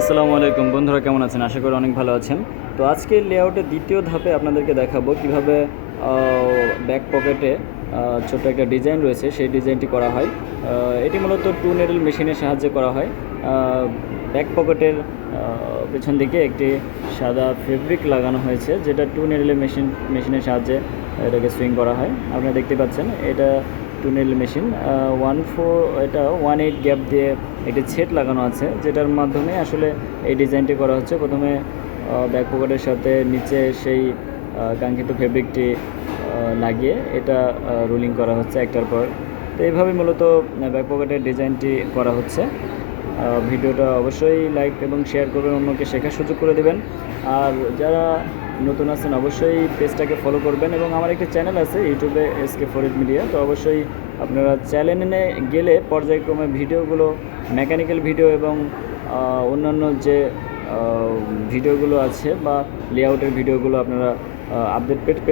আসসালামু আলাইকুম। বন্ধুরা, কেমন আছেন? আশা করি অনেক ভালো আছেন। তো আজকে লেআউটের দ্বিতীয় ধাপে আপনাদেরকে দেখাবো কীভাবে ব্যাক পকেটে ছোট্ট একটা ডিজাইন রয়েছে। সেই ডিজাইনটি করা হয়। এটি মূলত টু নেডল মেশিনের সাহায্যে করা হয়। ব্যাক পকেটের পেছন দিকে একটি সাদা ফেব্রিক লাগানো হয়েছে, যেটা টু নেডলের মেশিন মেশিনের সাহায্যে এটাকে সুইং করা হয়। আপনারা দেখতে পাচ্ছেন, এটা two needle machine one four এটা ওয়ান এইট গ্যাপ দিয়ে একটি ছেট লাগানো আছে, যেটার মাধ্যমে আসলে এই ডিজাইনটি করা হচ্ছে। প্রথমে ব্যাক পকেটের সাথে নিচে সেই কাঙ্ক্ষিত ফেব্রিকটি লাগিয়ে এটা রুলিং করা হচ্ছে একটার পর। তো এইভাবে মূলত ব্যাক পকেটের ডিজাইনটি করা হচ্ছে। ভিডিওটা অবশ্যই লাইক এবং শেয়ার করবেন, অন্যকে শেখার সুযোগ করে দেবেন। আর যারা নতুন আছেন, অবশ্যই পেজটাকে ফলো করবেন এবং আমার একটি চ্যানেল আছে, ইউটিউবে এসকে ফরিদ মিডিয়া তো অবশ্যই আপনারা চ্যানেলে গেলে পর্যায়ক্রমে ভিডিওগুলো মেকানিক্যাল ভিডিও এবং অন্যান্য যে ভিডিওগুলো আছে বা লেআউটের ভিডিওগুলো আপনারা আপডেট